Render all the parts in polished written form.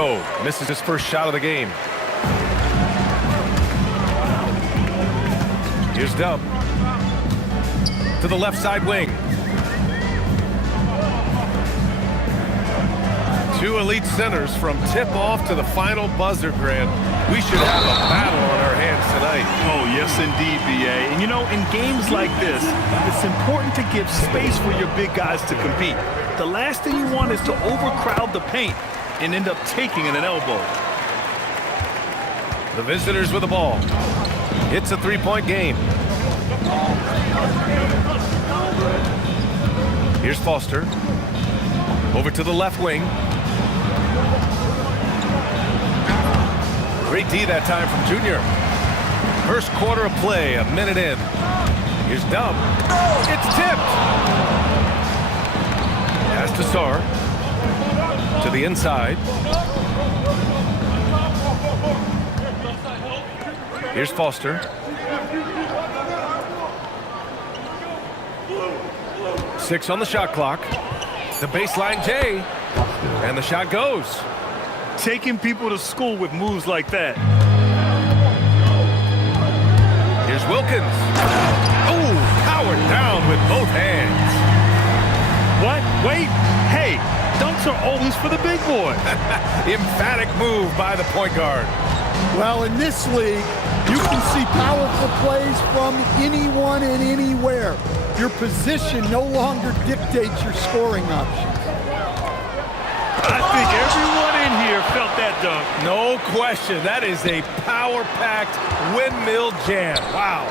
Oh, misses his first shot of the game. Here's Dub. To the left side wing. Two elite centers from tip-off to the final buzzer, Grant. We should have a battle on our hands tonight. Oh, yes, indeed, B.A. And, you know, in games like this, it's important to give space for your big guys to compete. The last thing you want is to overcrowd the paint and end up taking an elbow. The visitors with the ball. It's a three-point game. Here's Foster. Over to the left wing. Great D that time from Junior. First quarter of play, a minute in. Here's Dub. It's tipped. Pass to Sar. To the inside. Here's Foster. Six on the shot clock. The baseline J. And the shot goes. Taking people to school with moves like that. Here's Wilkins. Oh, powered down with both hands. What? Wait. Hey, dunks are always for the big boy. Emphatic move by the point guard. Well, in this league, you can see powerful plays from anyone and anywhere. Your position no longer dictates your scoring options. I think everyone in here felt that dunk. No question. That is a power-packed windmill jam. Wow.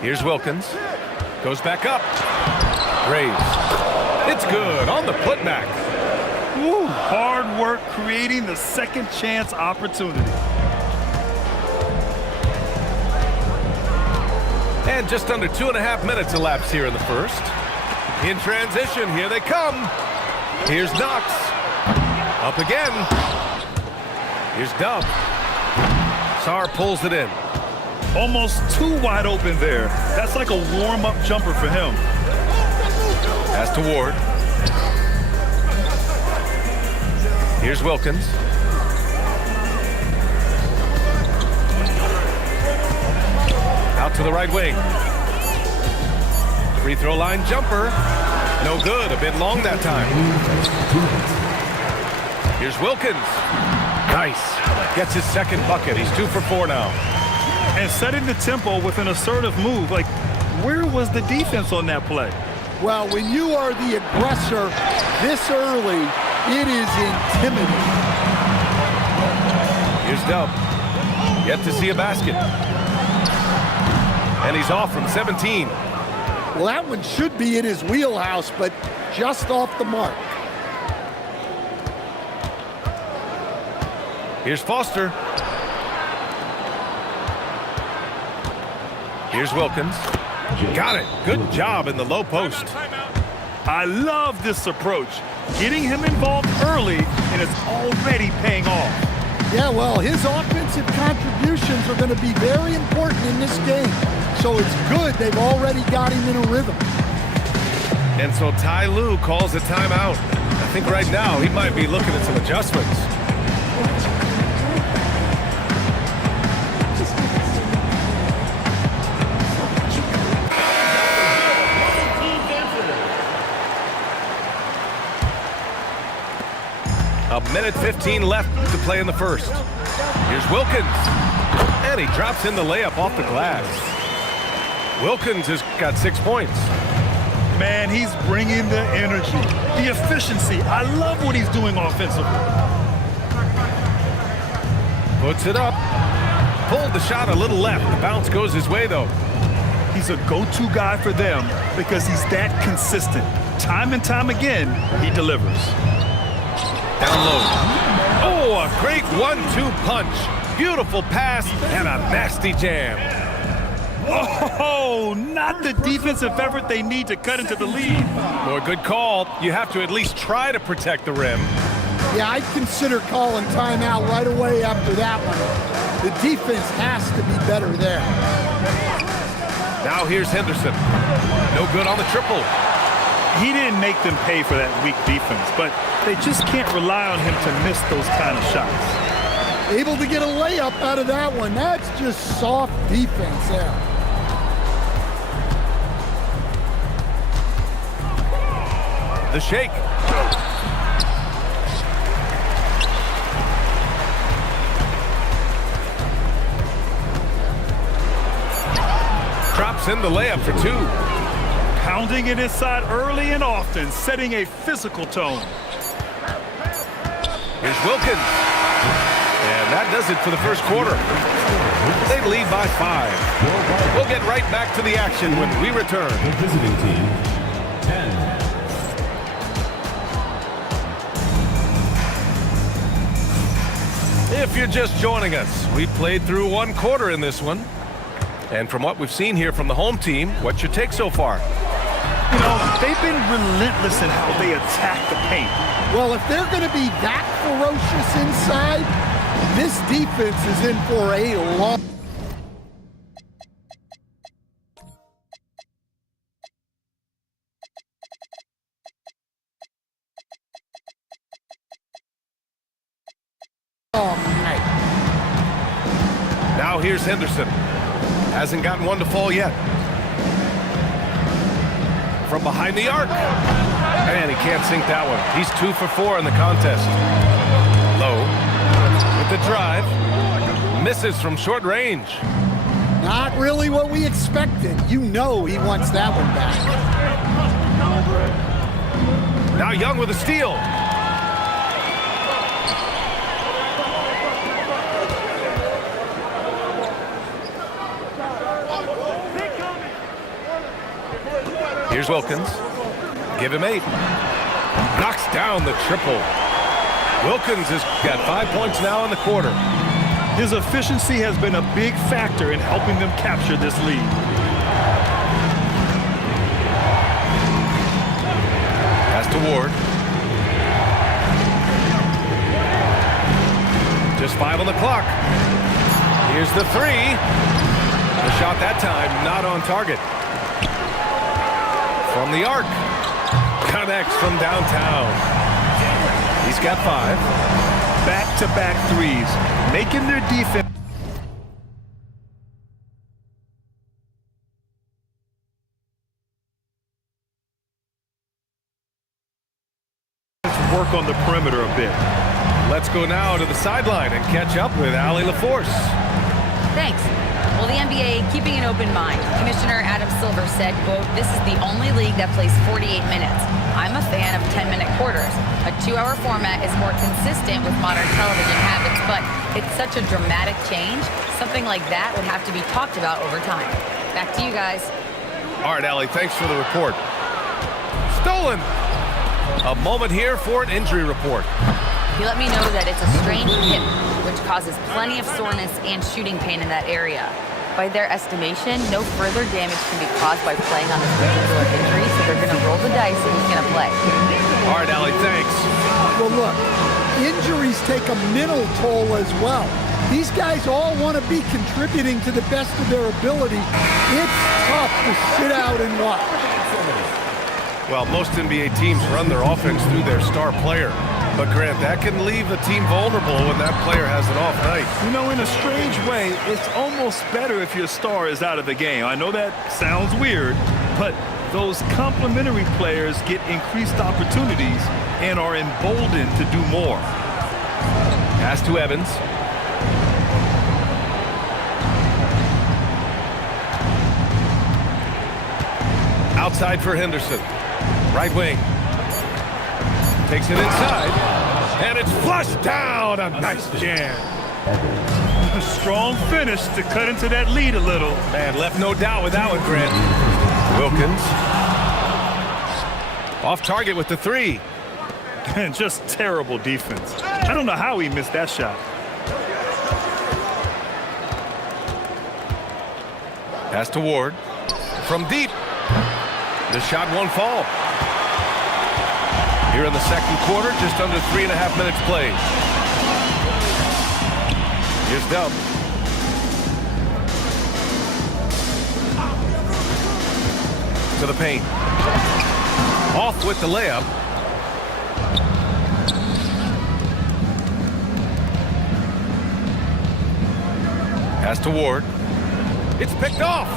Here's Wilkins. Goes back up. Graves. It's good on the putback. Woo, hard work creating the second chance opportunity. And just under 2.5 minutes elapsed here in the first. In transition, here they come. Here's Knox. Up again. Here's Dub. Sar pulls it in. Almost too wide open there. That's like a warm-up jumper for him. Pass to Ward. Here's Wilkins. Out to the right wing. Free throw line jumper. No good. A bit long that time. Here's Wilkins. Nice. Gets his second bucket. He's 2 for 4 now. And setting the tempo with an assertive move. Like, where was the defense on that play? Well, when you are the aggressor this early, it is intimidating. Here's Dub. Yet to see a basket. And he's off from 17. Well, that one should be in his wheelhouse, but just off the mark. Here's Foster. Here's Wilkins. Got it. Good job in the low post. I love this approach. Getting him involved early, and it's already paying off. Yeah, well, his offensive contributions are going to be very important in this game. So it's good they've already got him in a rhythm. And so Ty Lue calls a timeout. I think right now he might be looking at some adjustments. A minute 15 left to play in the first. Here's Wilkins. And he drops in the layup off the glass. Wilkins has got 6 points. Man, he's bringing the energy, the efficiency. I love what he's doing offensively. Puts it up. Pulled the shot a little left. The bounce goes his way, though. He's a go-to guy for them because he's that consistent. Time and time again, he delivers. Down low. Oh, a great 1-2 punch. Beautiful pass and a nasty jam. Oh, not the defensive effort they need to cut into the lead. Boy, good call. You have to at least try to protect the rim. Yeah, I'd consider calling timeout right away after that one. The defense has to be better there. Now here's Henderson. No good on the triple. He didn't make them pay for that weak defense, but They just can't rely on him to miss those kind of shots. Able to get a layup out of that one. That's just soft defense there. The shake. Drops in the layup for two. Pounding it inside early and often, setting a physical tone. Here's Wilkins. And that does it for the first quarter. They lead by 5. We'll get right back to the action when we return. The visiting team, 10. If you're just joining us, we played through one quarter in this one. And from what we've seen here from the home team, what's your take so far? You know, they've been relentless in how they attack the paint. Well, if they're going to be that ferocious inside, this defense is in for a long. Now here's Henderson. Hasn't gotten one to fall yet. From behind the arc. And he can't sink that one. He's 2 for 4 in the contest. Low with the drive. Misses from short range. Not really what we expected. You know he wants that one back. Now Young with a steal. Here's Wilkins. Give him 8. Knocks down the triple. Wilkins has got 5 points now in the quarter. His efficiency has been a big factor in helping them capture this lead. Pass to Ward. Just 5 on the clock. Here's the 3. The shot that time not on target. From the arc. Connects from downtown. He's got 5. Back-to-back threes, making their defense work on the perimeter a bit. Let's go now to the sideline and catch up with Allie LaForce. Thanks. Well, the NBA keeping an open mind. Commissioner Adam Silver said, quote, "This is the only league that plays 48 minutes. I'm a fan of 10-minute quarters. A 2-hour format is more consistent with modern television habits, but it's such a dramatic change. Something like that would have to be talked about over time." Back to you guys. All right, Allie, thanks for the report. Stolen. A moment here for an injury report. He let me know that it's a strained hip, which causes plenty of soreness and shooting pain in that area. By their estimation, no further damage can be caused by playing on this particular injury, so they're going to roll the dice and he's going to play. All right, Allie, thanks. Well, look, injuries take a mental toll as well. These guys all want to be contributing to the best of their ability. It's tough to sit out and watch. Well, most NBA teams run their offense through their star player. But, Grant, that can leave a team vulnerable when that player has an off night. You know, in a strange way, it's almost better if your star is out of the game. I know that sounds weird, but those complementary players get increased opportunities and are emboldened to do more. Pass to Evans. Outside for Henderson. Right wing. Takes it inside. And it's flushed down. A nice jam. A strong finish to cut into that lead a little. Man, left no doubt with that one, Grant. Wilkins. Off target with the 3. And just terrible defense. I don't know how he missed that shot. Pass to Ward. From deep. The shot won't fall. Here in the second quarter, just under 3.5 minutes played. Here's Dub. To the paint. Off with the layup. Pass to Ward. It's picked off.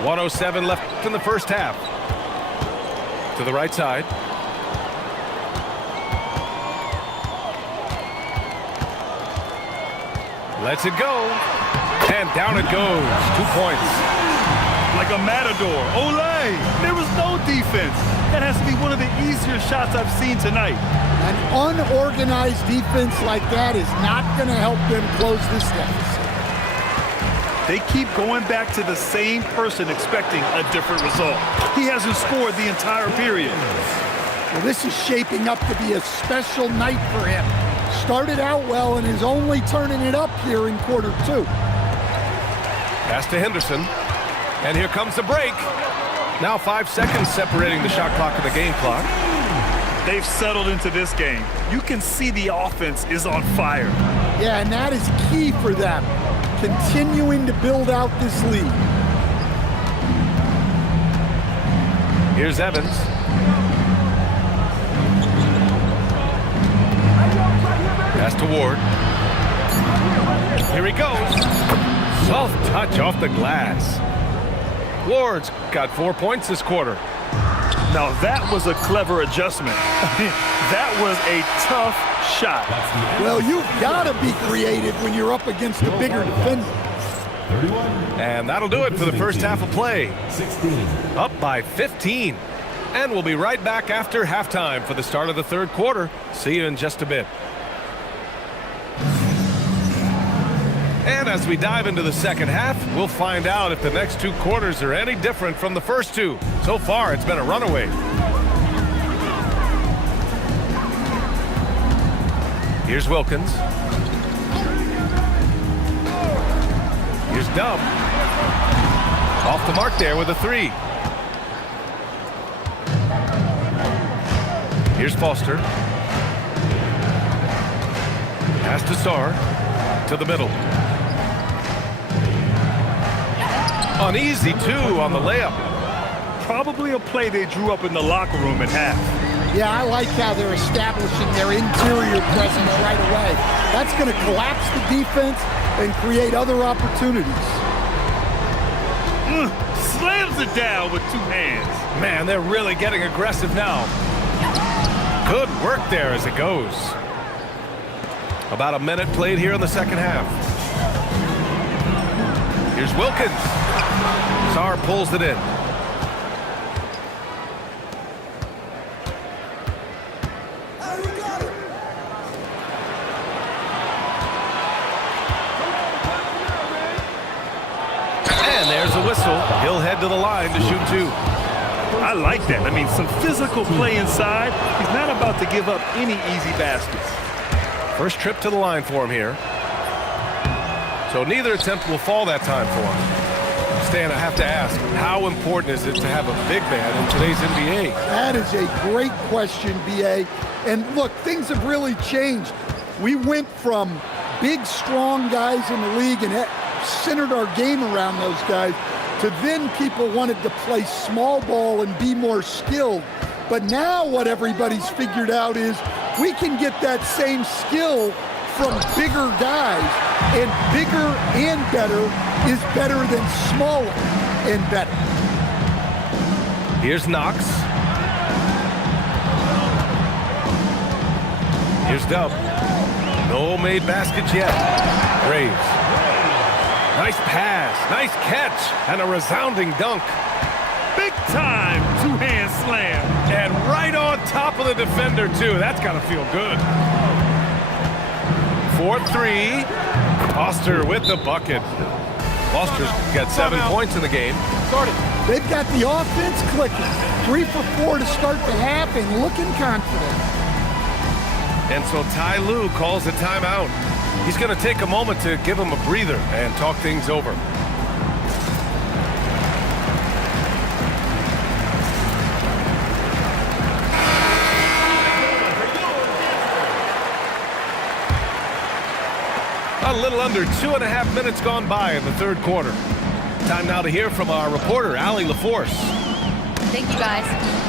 .107 left in the first half. To the right side. Lets it go. And down it goes. 2 points. Like a matador. Olay! There was no defense. That has to be one of the easier shots I've seen tonight. An unorganized defense like that is not going to help them close this deficit. They keep going back to the same person expecting a different result. He hasn't scored the entire period. Well, this is shaping up to be a special night for him. Started out well and is only turning it up here in quarter 2. Pass to Henderson. And here comes the break. Now 5 seconds separating the shot clock and the game clock. They've settled into this game. You can see the offense is on fire. Yeah, and that is key for them. Continuing to build out this lead. Here's Evans. Pass to Ward. Here he goes. Soft touch off the glass. Ward's got 4 points this quarter. Now that was a clever adjustment. That was a tough shot. Well, you've got to be creative when you're up against a bigger defender. 31. And that'll do it for the first half of play. 16. Up by 15. And we'll be right back after halftime for the start of the third quarter. See you in just a bit. And as we dive into the second half, we'll find out if the next 2 quarters are any different from the first 2. So far, it's been a runaway. Here's Wilkins. Here's Dub. Off the mark there with a 3. Here's Foster. Pass to Sarr. To the middle. Uneasy, too, on the layup. Probably a play they drew up in the locker room at half. Yeah, I like how they're establishing their interior presence right away. That's going to collapse the defense and create other opportunities. Slams it down with 2 hands. Man, they're really getting aggressive now. Good work there as it goes. About a minute played here in the second half. Here's Wilkins. Sarr pulls it in. And there's a whistle. He'll head to the line to shoot 2. I like that. I mean, some physical play inside. He's not about to give up any easy baskets. First trip to the line for him here. So neither attempt will fall that time for him. Stan, I have to ask, how important is it to have a big man in today's NBA? That is a great question, B.A. And look, things have really changed. We went from big, strong guys in the league and centered our game around those guys to then people wanted to play small ball and be more skilled. But now what everybody's figured out is we can get that same skill from bigger guys, and bigger and better is better than smaller and better. Here's Knox. Here's Dub. No made baskets yet. Graves. Nice pass, nice catch, and a resounding dunk. Big time 2-hand slam. And right on top of the defender, too. That's got to feel good. 4-3. Foster with the bucket. Foster's got 7 points in the game. They've got the offense clicking. 3 for 4 to start the half and looking confident. And so Ty Lue calls a timeout. He's going to take a moment to give him a breather and talk things over. A little under 2.5 minutes gone by in the third quarter. Time now to hear from our reporter, Allie LaForce. Thank you, guys.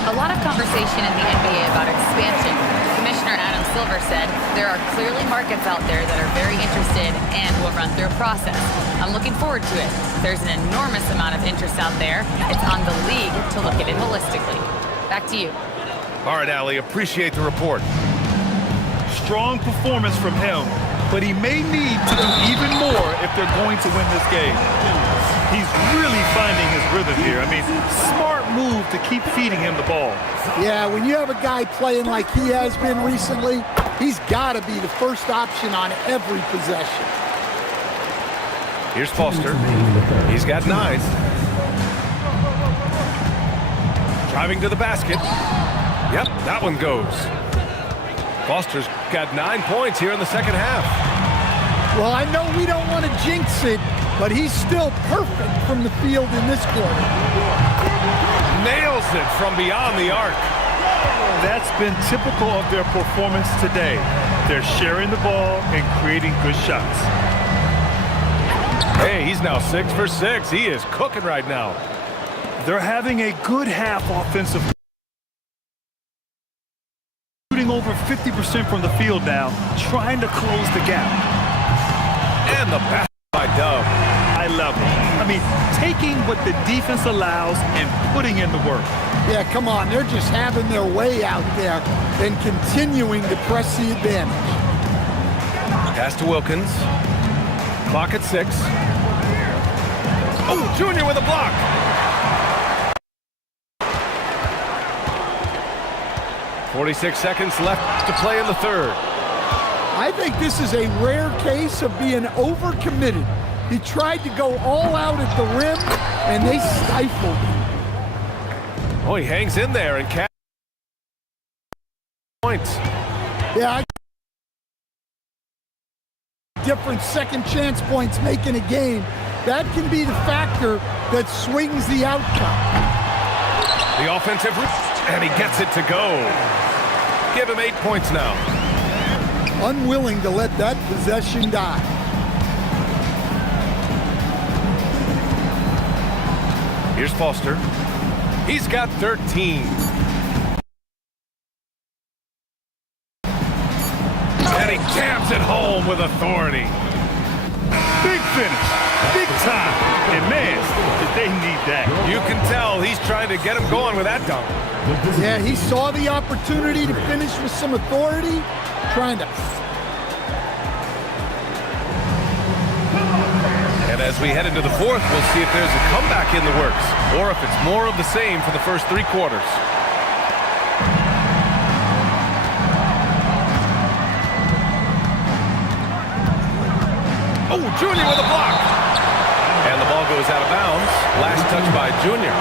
A lot of conversation in the NBA about expansion. Commissioner Adam Silver said, there are clearly markets out there that are very interested and will run through a process. I'm looking forward to it. There's an enormous amount of interest out there. It's on the league to look at it holistically. Back to you. All right, Allie, appreciate the report. Strong performance from him, but he may need to do even more if they're going to win this game. He's really finding his rhythm here. I mean, smart move to keep feeding him the ball. Yeah, when you have a guy playing like he has been recently, he's got to be the first option on every possession. Here's Foster. He's got 9. Driving to the basket. Yep, that one goes. Foster's got 9 points here in the second half. Well, I know we don't want to jinx it, but he's still perfect from the field in this quarter. Nails it from beyond the arc. That's been typical of their performance today. They're sharing the ball and creating good shots. Hey, he's now 6 for 6. He is cooking right now. They're having a good half offensive. Shooting over 50% from the field now, trying to close the gap. And the basket by Dove. I love it. I mean, taking what the defense allows and putting in the work. Yeah, come on. They're just having their way out there and continuing to press the advantage. Pass to Wilkins. Clock at 6. Oh, Junior with a block. .46 seconds left to play in the third. I think this is a rare case of being overcommitted. He tried to go all out at the rim, and they stifled him. Oh, he hangs in there and catches points. Yeah, different second chance points making a game. That can be the factor that swings the outcome. The offensive, and he gets it to go. Give him 8 points now. Unwilling to let that possession die. Here's Foster. He's got 13. And he jams it home with authority. Big finish, big time. And man, did they need that. You can tell he's trying to get him going with that dunk. Yeah, he saw the opportunity to finish with some authority, trying to. And as we head into the fourth, we'll see if there's a comeback in the works, or if it's more of the same for the first 3 quarters. Oh, Junior with a block. And the ball goes out of bounds. Last touch by Junior.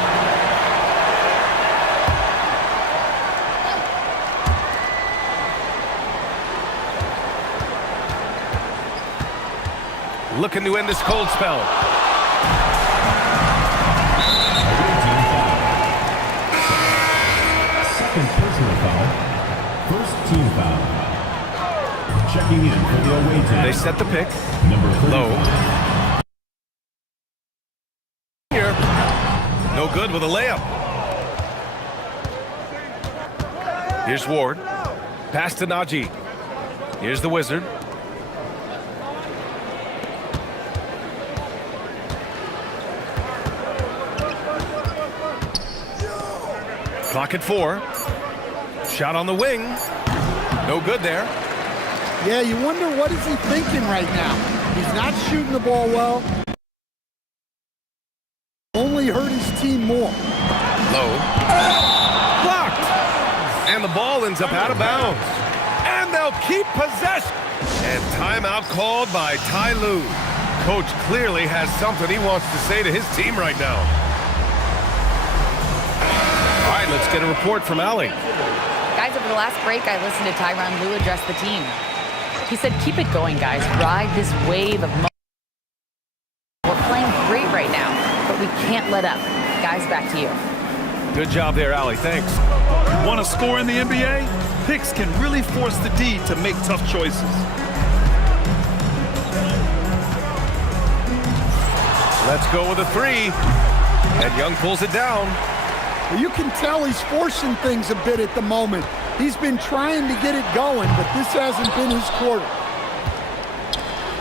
Looking to end this cold spell. Second personal foul. First team foul. Checking in for the away team. They set the pick. Number 35. Low. No good with a layup. Here's Ward. Pass to Najee. Here's the Wizard. Clock at 4. Shot on the wing. No good there. Yeah, you wonder what is he thinking right now. He's not shooting the ball well. Only hurt his team more. Low. Blocked. And the ball ends up out of bounds. And they'll keep possession. And timeout called by Ty Lue. Coach clearly has something he wants to say to his team right now. All right, let's get a report from Allie. Guys, over the last break, I listened to Tyronn Lue address the team. He said, keep it going, guys. Ride this wave of momentum. We're playing great right now, but we can't let up. Guys, back to you. Good job there, Allie. Thanks. Want to score in the NBA? Picks can really force the D to make tough choices. Let's go with a 3. And Young pulls it down. You can tell he's forcing things a bit at the moment. He's been trying to get it going, but this hasn't been his quarter.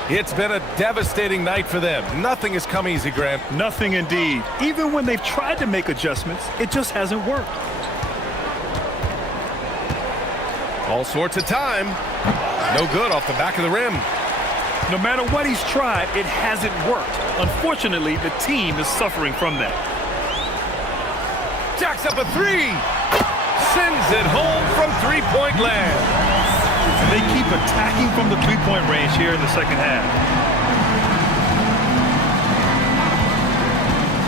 It's been a devastating night for them. Nothing has come easy, Grant. Nothing indeed. Even when they've tried to make adjustments, it just hasn't worked. All sorts of time. No good off the back of the rim. No matter what he's tried, it hasn't worked. Unfortunately, the team is suffering from that. Jacks up a three. Sends it home from three-point land. And they keep attacking from the three-point range here in the second half.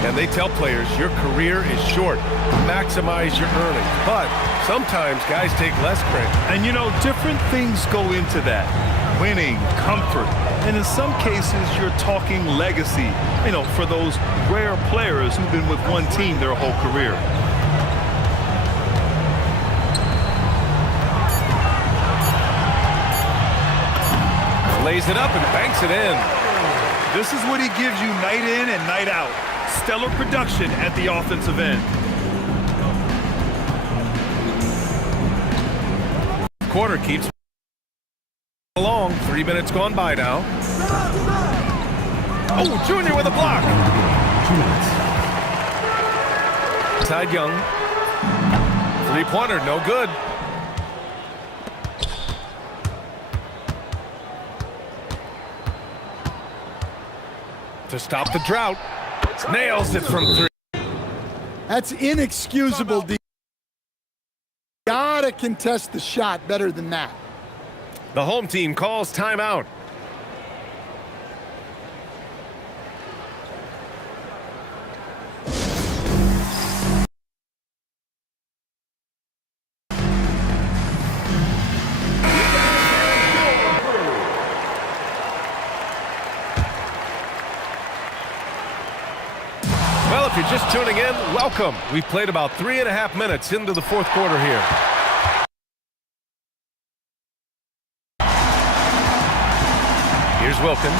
And they tell players, your career is short. Maximize your earnings. But sometimes guys take less credit. And, you know, different things go into that. Winning, comfort, and in some cases, you're talking legacy, you know, for those rare players who've been with one team their whole career. Lays it up and banks it in. This is what he gives you night in and night out. Stellar production at the offensive end. Quarter keeps along. 3 minutes gone by now. Oh, Junior with a block. 2 minutes. Side Young. Three-pointer, no good. To stop the drought. Nails it from three. That's inexcusable. Gotta contest the shot better than that. The home team calls timeout. Well, if you're just tuning in, welcome. We've played about 3.5 minutes into the fourth quarter here. Here's Wilkins.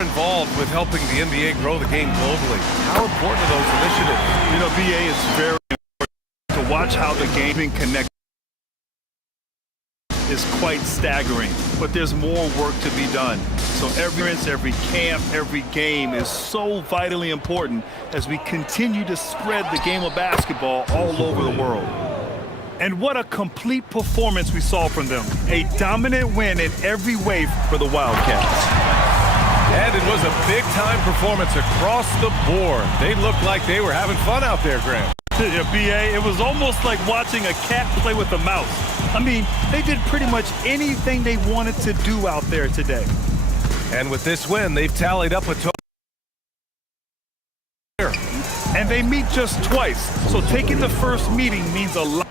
Involved with helping the NBA grow the game globally. How important are those initiatives? You know, BA is very important to watch how the game connects. Is quite staggering, but there's more work to be done. So every camp, every game is so vitally important as we continue to spread the game of basketball all over the world. And what a complete performance we saw from them. A dominant win in every way for the Wildcats. And it was a big-time performance across the board. They looked like they were having fun out there, Graham. Yeah, BA, it was almost like watching a cat play with a mouse. I mean, they did pretty much anything they wanted to do out there today. And with this win, they've tallied up a total. And they meet just twice, so taking the first meeting means a lot.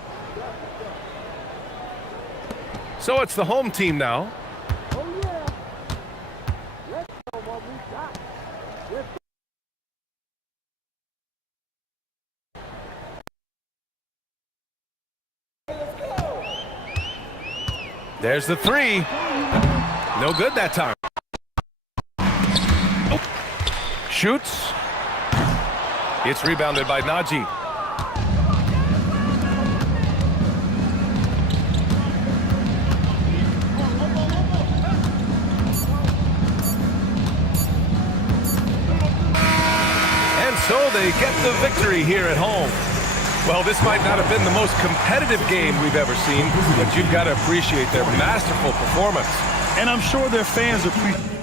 So it's the home team now. There's the three. No good that time. Oh. Shoots. It's rebounded by Najee. And so they get the victory here at home. Well, this might not have been the most competitive game we've ever seen, but you've got to appreciate their masterful performance. And I'm sure their fans appreciate